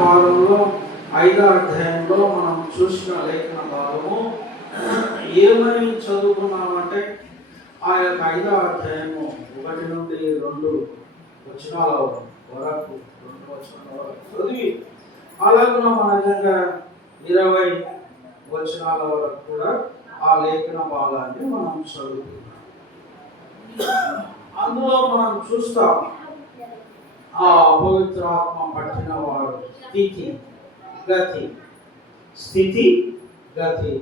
వారంలో 5వ అధ్యాయంలో మనం చూసిన లేఖన భాగము ఏమని చదువుకున్నామంటే ఆ యొక్క 5వ అధ్యాయము 1 నుండి 2 వచనాల వరకు 2 వచనాల వరకు చదివి అలాగే మన నిజంగా 20 వచనాల వరకు కూడా ఆ లేఖన భాగాన్ని మనం చదువుతున్నాం. అందులో మనం చూస్తాం ఆ పవిత్రాత్మ పట్టిన వాడు స్థితి గతి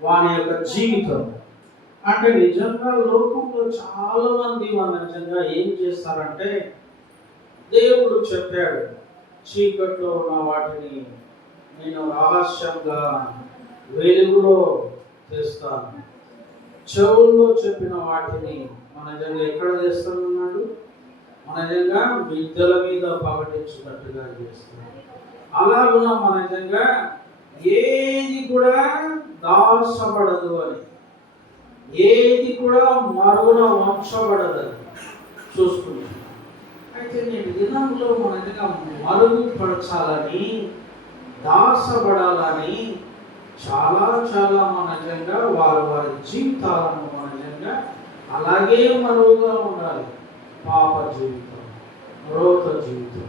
వాని యొక్క జీవితం. అంటే నిజంగా లోకంలో చాలా మంది మన నిజంగా ఏం చేస్తారంటే, దేవుడు చెప్పాడు చీకట్లో ఉన్న వాటిని నేను రహస్యంగా వెలుగులో చేస్తాను, చెవుల్లో చెప్పిన వాటిని మన నిజంగా ఎక్కడ చేస్తానన్నాడు, మన నిజంగా విద్యల మీద ప్రకటించినట్టుగా చేస్తున్నాడు. అలాగున మన నిజంగా ఏది కూడా దాచబడదు అని, ఏది కూడా మరుగున వంచబడదని చూసుకున్నాను. అయితే నేను దినంలో మన నిజంగా మరుగుపరచాలని, దాచబడాలని చాలా చాలా మన నిజంగా వారి జీవితాలను మన నిజంగా అలాగే మరుగుగా ఉండాలి. పాప జీవితం, రోత జీవితం,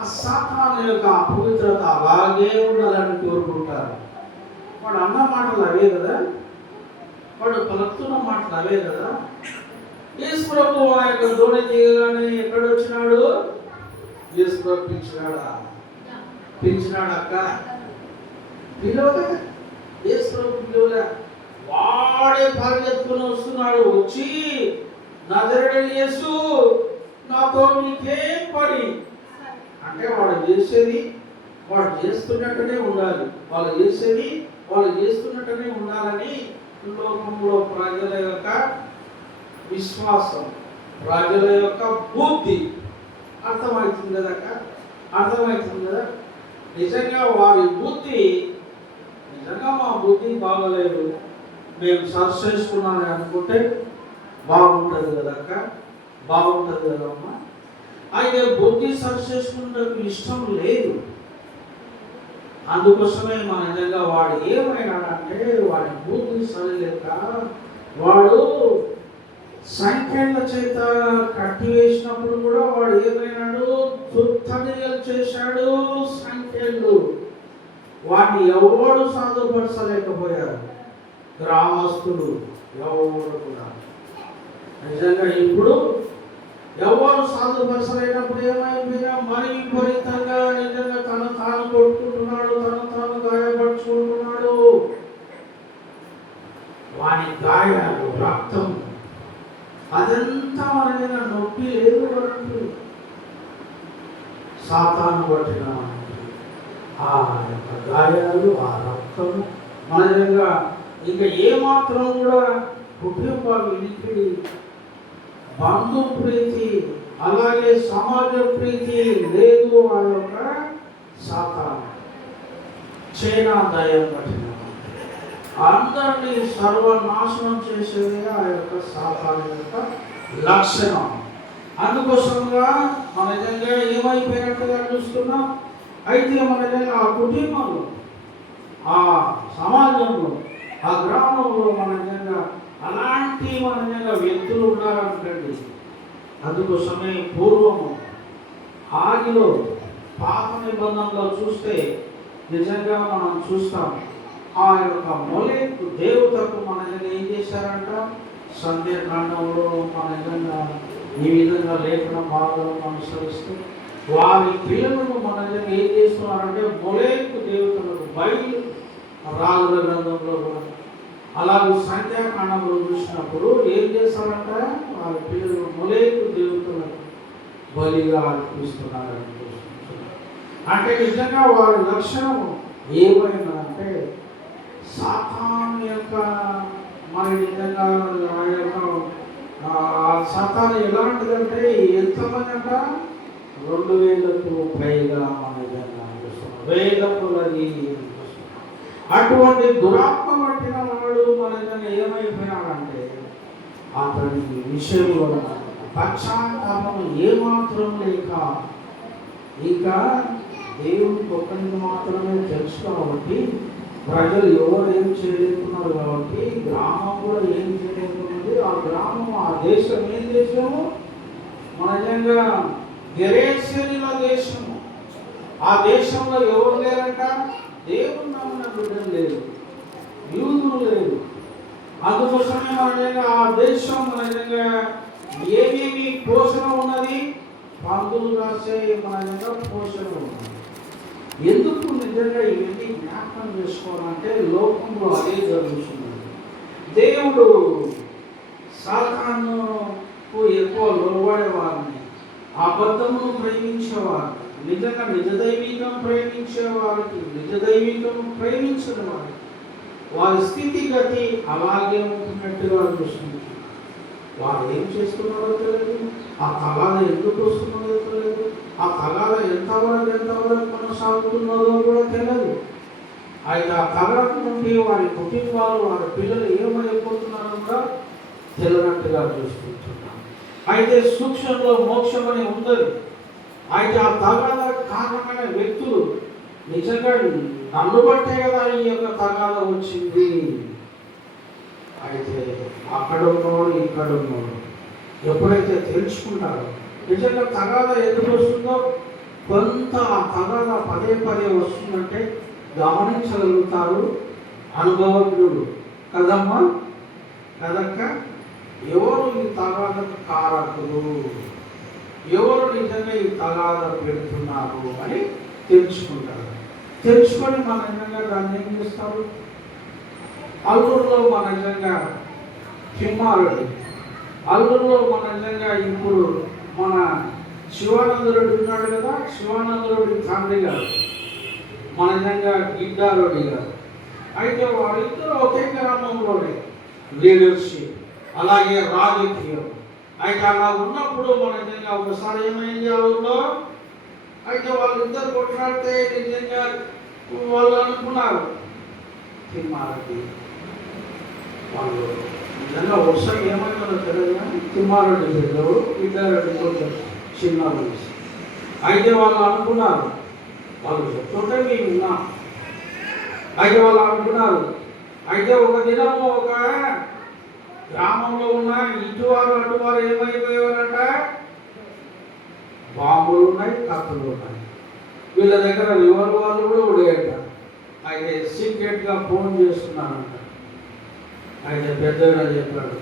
ఆ సాతాను యొక్క అపవిత్రత అలాగే ఉండాలని కోరుకుంటారు. వాడు అన్న మాటలు అవే కదా, వాడు పలుకుతున్న మాటలు అవే కదా. యేసు ప్రభు ఆ యొక్క దోణి తీయగానే ఎక్కడ వచ్చినాడు? యేసు ప్రభు పిలిచినాడు అక్క పిలవలే. యేసు ప్రభు పిలవలే, వాడే పరిగెత్తుకుని వస్తున్నాడు. వచ్చి నజరేయుడైన యేసు నాతో నీకేం పని అంటే, వాడు చేసేది వాడు చేస్తున్నట్టునే ఉండాలి, వాళ్ళు చేసేది వాళ్ళు చేస్తున్నట్టునే ఉండాలని లోకంలో ప్రజల యొక్క విశ్వాసం, ప్రజల యొక్క బుద్ధి అర్థమవుతుంది కదా, అర్థమవుతుంది కదా. నిజంగా వారి బుద్ధి నిజంగా మా బుద్ధి బాగలేదు, మేము సర్చ్ చేసుకున్నామని అనుకుంటే బాగుంటుంది కదక్క, బాగుంటుంది కదమ్మా. అయితే బుద్ధి సర్చ్ చేసుకుంటే ఇష్టం లేదు. అందుకోసమే మన నిజంగా వాడు ఏమైనాడంటే, వాడి బుద్ధి సరిలేక వాడు సంఖ్యల చేత కట్టివేసినప్పుడు కూడా వాడు ఏమైనాడు? తుత్తడిగలు చేశాడు సంఖ్యలు. వాడిని ఎవరు సాధుపరచలేకపోయారు, గ్రామస్తులు ఎవరు కూడా. నిజంగా ఇప్పుడు ఎవరు సాధుపరచలేనప్పుడు ఏమైపోయినా మరి విపరీతంగా నిజంగా తను తాను కొట్టుకుంటున్నాడు, తను తాను గాయపరుచుకుంటున్నాడు. వాని గాయాలు, రక్తం అదంతా మన నొప్పి లేదు వరకు సాతాను పట్టిన ఆ యొక్క గాయాలు, ఆ రక్తము మన నిజంగా ఇంకా ఏమాత్రం కూడా కుటుంబాలు వినికిడి, బంధు ప్రీతి, అలాగే సమాజ ప్రీతి లేదు. ఆ యొక్క సాతాను చేనాదయం పట్టిన అందరినీ సర్వనాశనం చేసేది ఆ యొక్క సాతాను యొక్క లక్షణం. అందుకోసంగా మన నిజంగా ఏమైపోయినట్టుగా చూస్తున్నాం. అయితే మన నిజంగా ఆ కుటుంబంలో, ఆ సమాజంలో, ఆ గ్రామంలో మన నిజంగా అలాంటి మన నిజంగా వ్యక్తులు ఉన్నారనుకోండి. అందుకోసమే పూర్వము ఆదిలో పాత నిబంధనలో చూస్తే నిజంగా మనం చూస్తాం, ఆ యొక్క మొలెకు దేవతకు మన నిజంగా ఏం చేశారంట? సంధ్యాకాండంలో మన నిజంగా ఈ విధంగా లేఖన భాగాలను అనుసరిస్తూ వారి పిల్లలను మన నిజంగా ఏం చేస్తున్నారంటే, మొలెకు దేవతలకు బయలు రాజుల గ్రంథంలో కూడా అలాగే సంఖ్యాకాండంలో చూసినప్పుడు ఏం చేస్తారంట? వారి పిల్లలు మొలెకు దేవతలకు బలిగా అర్పిస్తున్నారని. అంటే నిజంగా వారి లక్షణము ఏమైందంటే, సాతాను యొక్క మరి నిజంగా ఆ యొక్క సాతాను ఎలాంటిదంటే, ఎంతమంది అంట? 2000కు పైగా మన నిజంగా వేదపులది. అటువంటి దురాత్మ పట్టిన వాడు మన నిజంగా ఏమైపోయినాడంటే, అతని విషయంలో పశ్చాత్తాపం ఏమాత్రం లేక ఇంకా దేవుని గొప్పని మాత్రమే తెలుసు కాబట్టి ప్రజలు ఎవరు ఏం చేయలేకున్నారు కాబట్టి గ్రామం కూడా ఏం చేయలేకున్నది. ఆ గ్రామం, ఆ దేశం ఏం దేశము? నిజంగా గెరేషనీల దేశము. ఆ దేశంలో ఎవరు లేరంట? దేవుని నమ్మిన బిడ్డలు లేరు, యూదులు లేరు. అందుకోసమే నిజంగా ఆ దేశం నిజంగా ఏమేమి పోషణ ఉన్నది? పందులు రాసే నిజంగా పోషణ ఉన్నది. ఎందుకు నిజంగా ఇవన్నీ జ్ఞాపకం చేసుకోవాలంటే లోకంలో అదే జరుగుతున్నది. దేవుడు సాతానుకు ఎక్కువ లోబడేవారిని, అబద్ధమును ప్రేమించేవారిని, నిజంగా నిజదైవికం ప్రేమించేవారికి, నిజదైవికం ప్రేమించిన వారికి వారి స్థితిగతి అలాగే ఉంటున్నట్టుగా చూస్తుంది. వారు ఏం చేస్తున్నారో తెలియదు, ఆ తగాద ఎందుకు వస్తున్నదో తెలియదు, ఆ తగాద ఎంతవరకు కొనసాగుతున్నదో కూడా తెలియదు. అయితే ఆ తగాద నుండి వారి కుటుంబాలు, వారి పిల్లలు ఏమైపోతున్నారో కూడా తెలియనట్టుగా చూసుకుంటున్నాం. అయితే సూక్ష్మంలో మోక్షం అని ఉండదు. అయితే ఆ తగాద కారణమైన వ్యక్తులు నిజంగా నన్ను బట్టే కదా ఈ యొక్క తగాద వచ్చింది. అయితే అక్కడ ఉన్నవాడు, ఇక్కడ ఉన్నవాడు ఎప్పుడైతే తెలుసుకుంటారో నిజంగా తగాద ఎందుకు వస్తుందో, కొంత ఆ తగాద పదే పదే వస్తుందంటే గమనించగలుగుతారు అనుభవజ్ఞుడు. కదమ్మా, కదక్క, ఎవరు ఈ తగాదకు కారకులు, ఎవరు నిజంగా ఈ తగాద పెడుతున్నారు అని తెలుసుకుంటారు. తెలుసుకొని మన నిజంగా దాన్ని ఏం చేస్తారు? అల్లూరులో మన నిజంగా తిమ్మారెడ్డి, అల్లూరులో మన నిజంగా ఇప్పుడు మన శివానందరెడ్డి ఉన్నాడు కదా, శివానందరెడ్డి తండ్రి గారు మన నిజంగా గిడ్డారెడ్డి గారు. అయితే వాళ్ళిద్దరూ ఒకే గ్రామంలోనే లీడర్షిప్, అలాగే రాజకీయం. అయితే అలా ఉన్నప్పుడు మన నిజంగా ఒకసారి ఏమైంది ఆ ఊళ్ళో? అయితే వాళ్ళిద్దరు కొట్లాడితే నిజంగా వాళ్ళు అనుకున్నారు తిమ్మారెడ్డి వాళ్ళు నిజంగా ఒకసారి ఏమైందో తెలియదు కానీ తిమ్మారెడ్డి పెద్దవాడు, గిడ్డారెడ్డి కొంచెం చిన్న వయసు. అయితే వాళ్ళు అనుకున్నారు, వాళ్ళు చెప్తుంటే మేము విన్నాం. అయితే వాళ్ళు అనుకున్నారు, అయితే ఒక దినము ఒక గ్రామంలో ఉన్న ఇటువారు అటువారు ఏమైపోయేవారట? బాంబులు ఉన్నాయి, కత్తులు ఉన్నాయి, వీళ్ళ దగ్గర రివాల్వర్లు కూడా ఉండేట. అయితే సీక్రెట్గా ఫోన్ చేస్తున్నానంట. అయితే పెద్దగా చెప్పాడు,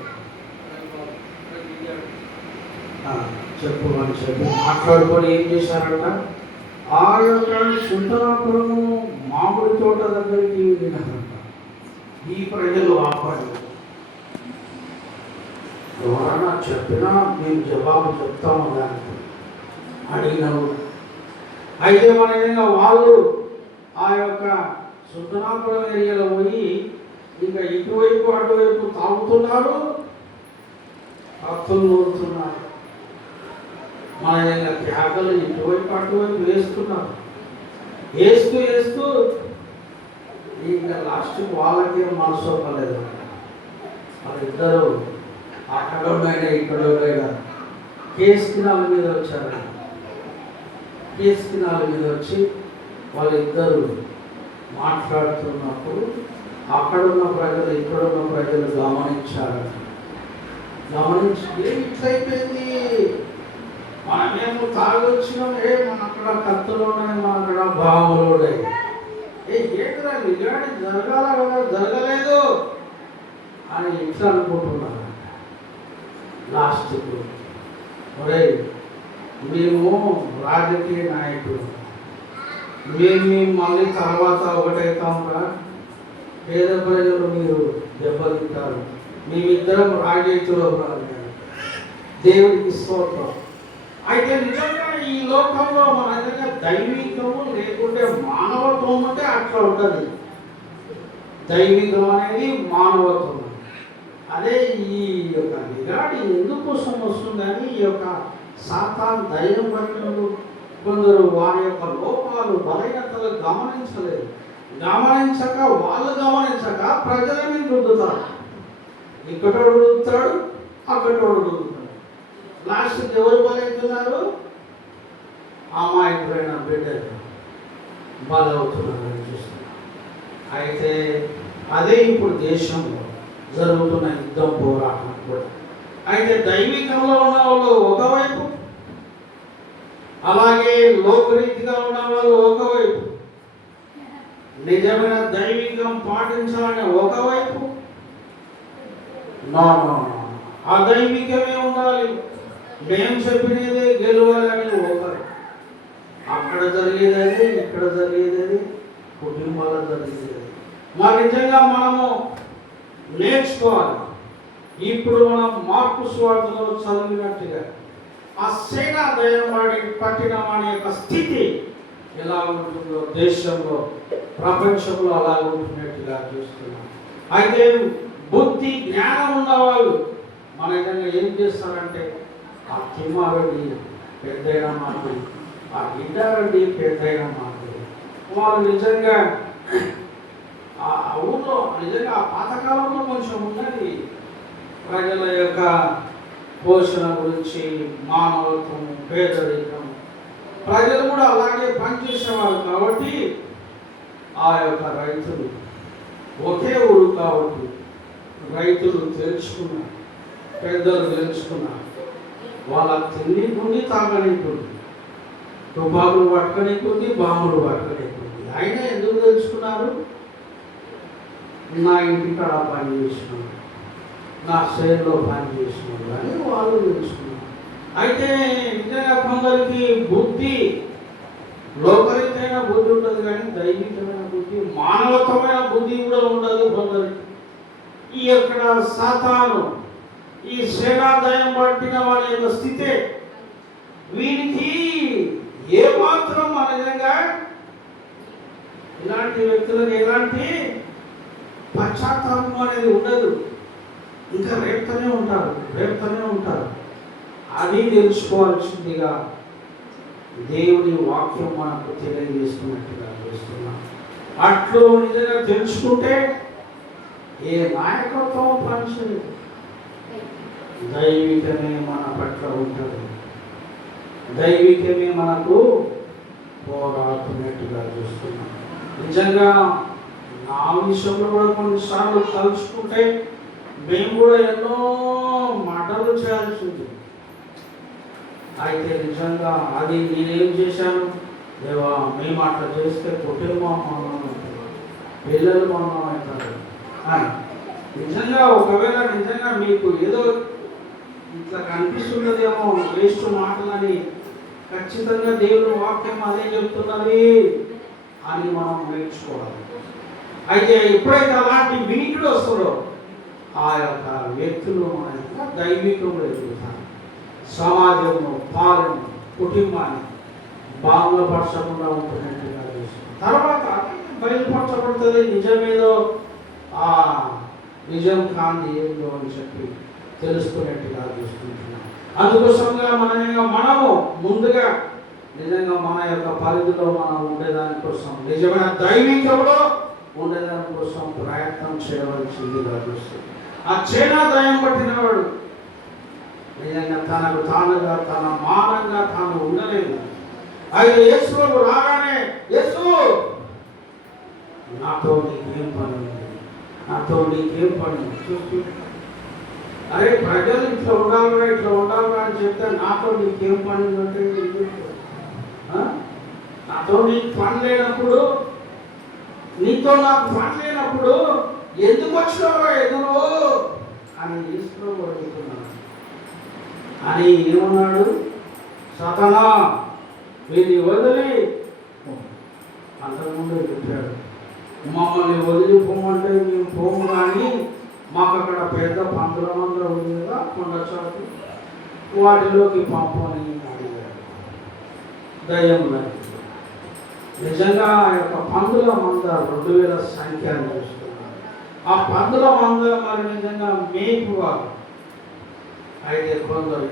చెప్పు అని చెప్పి మాట్లాడుకొని ఏం చేశారంట? ఆ యొక్క సుందరాపురము మామిడి తోట దగ్గరికి వెళ్ళినారంట. ఈ ప్రజలు ఆపాడు, ఎవరన్నా చెప్పినా మేము జవాబు చెప్తాము దానికి అడిగినాము. అయితే మన విధంగా వాళ్ళు ఆ యొక్క సుందరాపురం ఏరియాలో పోయి ఇంకా ఇటువైపు అటువైపు తాగుతున్నారు, భక్తులు నూరుతున్నారు. మన విధంగా త్యాగలు ఇటువైపు అటువైపు వేస్తున్నారు. వేస్తూ ఇంకా లాస్ట్కి వాళ్ళకే మనసు ఒప్పలేదు. వాళ్ళిద్దరూ అక్కడోడైనా ఇక్కడోడైనా కేసుకి నాలుగు మీద వచ్చారు. కేసుకి నాలుగు మీద వచ్చి వాళ్ళిద్దరూ మాట్లాడుతున్నప్పుడు అక్కడున్న ప్రజలు, ఇక్కడున్న ప్రజలు గమనించారు. గమనించి ఇట్లయిపోయింది, మనమేమో తాగొచ్చినాం, మన అక్కడ కత్తులు ఉన్నాయి, మన అక్కడ బాంబులు ఉన్నాయి, ఏంటిరా నిజాన్ని జరగాల కదా, జరగలేదు అని ఇట్లా అనుకుంటున్నారు. లాస్ట్కు ఒరే మేము రాజకీయ నాయకులు, మేము మళ్ళీ తర్వాత ఒకటైతాం కదా, పేద ప్రజలు మీరు దెబ్బతింటారు, మేమిద్దరం రాజకీయలో రాజారు, దేవుడికి స్తోత్రం. అయితే నిజంగా ఈ లోకంలో మన నిజంగా దైవికము లేకుంటే మానవత్వం అంటే అట్లా ఉంటుంది. దైవికం అనేది మానవత్వం. అదే ఈ యొక్క నిగాడి ఎందుకోసం వస్తుందని ఈ యొక్క సాతాను ధైర్యం పట్టినప్పుడు కొందరు వారి యొక్క లోపాలు, బలహీనతలు గమనించలేదు. వాళ్ళు గమనించక ప్రజలని రుద్దుతారు. ఇక్కడోడు రుద్దుతాడు, అక్కడోడు రుద్దుతాడు. లాస్ట్కి ఎవరు బలవుతున్నారు? అమాయకులైన బిడ్డలు. బలవుతున్నారని చూస్తున్నాం. అయితే అదే ఇప్పుడు దేశంలో జరుగుతున్న యుద్ధం, పోరాటం కూడా. అయితే దైవికంలో ఉన్న వాళ్ళు ఒకవైపు, అలాగే లోకరీతిగా ఉన్న వాళ్ళు ఒకవైపు, నిజమైన దైవికం పాటించాలని ఒకవైపు, అదైవికమే ఉండాలి, మేము చెప్పినదే గెలవాలని ఒకరు. అక్కడ జరిగేది, ఇక్కడ జరిగేది, కుటుంబాల్లో జరిగేది. మరి నిజంగా మనము నేర్చుకోవాలి. ఇప్పుడు మనం మార్కు సువార్తలో చదివినట్టుగా ఆ సేనా దయ్యం పట్టిన వాడి యొక్క స్థితి ఎలా ఉంటుందో దేశంలో, ప్రపంచంలో అలా ఉంటున్నట్టుగా చూస్తున్నాం. అయితే బుద్ధి జ్ఞానం ఉన్నవాళ్ళు మన విధంగా ఏం చేస్తారంటే, ఆ తిమ్మారెడ్డి పెద్దయిన మాట, ఆ గిడ్డారెడ్డి పెద్దయిన మాట, వాళ్ళు నిజంగా ఆ ఊళ్ళో నిజంగా ఆ పాతకాలంలో కొంచెం ఉన్నది ప్రజల యొక్క పోషణ గురించి, మానవత్వం, పేదరికం. ప్రజలు కూడా అలాగే పనిచేసేవారు కాబట్టి ఆ యొక్క రైతులు ఒకే ఊరు కాబట్టి రైతులు తెలుసుకున్నారు, పెద్దలు తెలుసుకున్నారు. వాళ్ళ తిండికుంది, తాగనీకుంది, తుపాకులు పట్టుకనీకుంది, బాంబులు పట్టుకనీకుంది. అయినా ఎందుకు తెలుసుకున్నారు? నా ఇంటికాడ పని చేసినాడు, నా శైలిలో పని చేసినాడు అని వాళ్ళు తెలుసుకున్నారు. అయితే నిజంగా కొందరికి బుద్ధి లోకరీతైన బుద్ధి ఉండదు, కానీ దైవికమైన బుద్ధి, మానవత్వమైన బుద్ధి కూడా ఉండదు కొందరికి. ఈ యొక్క సాతాను, ఈ సేనాదయం పట్టిన వాడి యొక్క స్థితే వీరికి ఏమాత్రం మన విధంగా ఇలాంటి వ్యక్తులకు ఎలాంటి పశ్చాత్తాపం అనేది ఉండదు. ఇంకా రేపుతూనే ఉంటారు. అది తెలుసుకోవాల్సిందిగా దేవుని వాక్యం మనకు తెలియజేస్తున్నట్టుగా చేస్తున్నాం. అట్లు నిజంగా తెలుసుకుంటే ఏ నాయకత్వం పనిచేయదు, దైవికమే మన పట్ల ఉంటుంది, దైవికమే మనకు పోరాడుతున్నట్టుగా చూస్తున్నాం. నిజంగా నా విషయంలో కూడా కొన్నిసార్లు తలుచుకుంటే మేము కూడా ఎన్నో మాటలు చేయాల్సింది. అయితే నిజంగా అది నేనేం చేశాను, దేవా మేము అట్లా చేస్తే కుటుంబం మరణం అవుతుంది, పిల్లలు మరణం అవుతారు అని. నిజంగా ఒకవేళ నిజంగా మీకు ఏదో ఇట్లా కనిపిస్తున్నదేమో వేస్ట్ మాటలని, ఖచ్చితంగా దేవుని వాక్యం అదే చెప్తున్నది అని మనం నేర్చుకోవాలి. అయితే ఎప్పుడైతే అలాంటి వినికిడి వస్తుందో ఆ యొక్క వ్యక్తులు మన యొక్క దైవికంలో ఎదుగుతారు. సమాజంలో, పాలన, కుటుంబాన్ని బాగుపరచకుండా ఉంటున్నట్టుగా చూస్తుంది. తర్వాత బయలుపరచబడుతుంది నిజమేదో, ఆ నిజం కాంతి ఏందో అని చెప్పి తెలుసుకున్నట్టుగా చూసుకుంటున్నాం. అందుకోసంగా మనము ముందుగా నిజంగా మన యొక్క పరిధిలో మనం ఉండేదానికోసం, నిజమైన దైవికంలో ఉండేదానికోసం ప్రయత్నం చేయవలసిందిగా చూస్తుంది. ఆ చేనా దయం పట్టినవాడు నిజంగా తనకు తానుగా, తన మానంగా తాను ఉండలేదు. అయితే యేసు రాగానే, యేసు నాతో నీకేం పని ఉంది, నాతో నీకేం పని చూస్తూ, అరే ప్రజలు ఇట్లా ఉండాలిరా అని చెప్తే నాతో నీకేం పని ఉందంటే, నాతో నీకు పని లేనప్పుడు, నీతో నాకు పని లేనప్పుడు ఎందుకు వచ్చినావో ఎదురు అని యేసు అడుగుతున్నాడు. అని ఏమన్నాడు? సాతానా వీరిని వదిలి, అంతకుముందే చెప్పాడు, మమ్మల్ని వదిలిపోమంటే మేము పోము, కానీ మాకు అక్కడ పెద్ద పందుల మంద ఉంది కదా కొండ చాటు, వాటిలోకి పంపని అడిగాడు. దయ్యంలో నిజంగా ఆ యొక్క పందుల మంద 2000 సంఖ్య అని చూస్తున్నారు. ఆ పందుల మంద మరి నిజంగా మేపువారు. అయితే కొందరు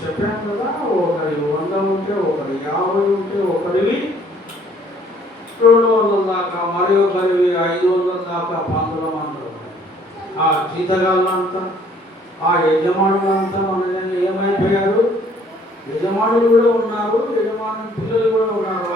చెప్పాను కదా, ఒకరి 100 ఉంటే, ఒకరి 50 ఉంటే, ఒకరివి 200 దాకా, మరి ఒకరివి 500 దాకా పందుల మందలు. ఆ జీతగాళ్ళంతా, ఆ యజమానులంతా మన ఏమైపోయారు? యజమానులు కూడా ఉన్నారు, యజమాని పిల్లలు కూడా ఉన్నారు.